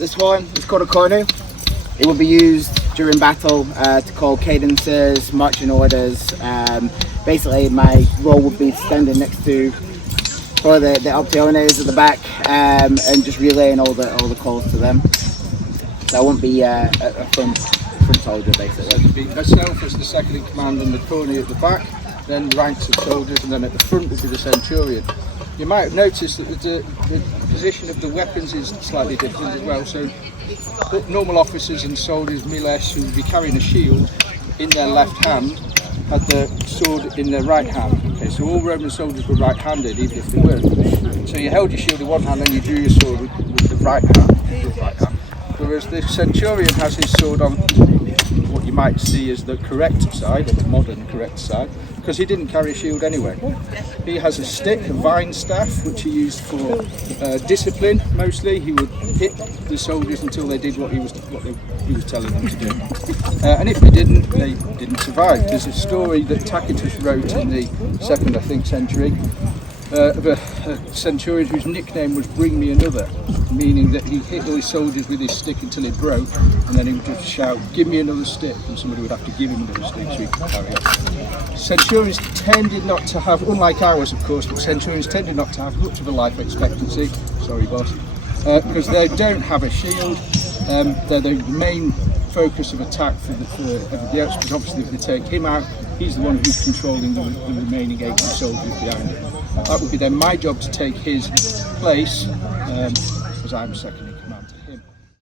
this horn is called a cornu. It will be used during battle to call cadences, marching orders. Basically, my role would be standing next to the optiones at the back and just relaying all the calls to them. So I won't be a front soldier, basically. It'd be myself as the second in command and the cornu at the back, then ranks of soldiers, and then at the front would be the centurion. You might have noticed that the position of the weapons is slightly different as well. So normal officers and soldiers, miles, who would be carrying a shield in their left hand, had the sword in their right hand. Okay, so all Roman soldiers were right-handed, even if they weren't. So you held your shield in one hand and you drew your sword with the right hand. Whereas the centurion has his sword on what you might see as the correct side, or the modern correct side, because he didn't carry a shield anyway. He has a stick, a vine staff, which he used for discipline mostly. He would hit the soldiers until they did what he was telling them to do. And if they didn't survive. There's a story that Tacitus wrote in the 2nd, I think, century, of a centurion whose nickname was "Bring me another," meaning that he hit all his soldiers with his stick until it broke, and then he would just shout, "Give me another stick," and somebody would have to give him another stick so he could carry on. Centurions tended not to have, unlike ours of course, but centurions tended not to have much of a life expectancy. Sorry, boss. Because they don't have a shield. They're the main focus of attack for everybody else, because obviously if they take him out, he's the one who's controlling the remaining 80 soldiers behind him. That would be then my job to take his place, as I'm second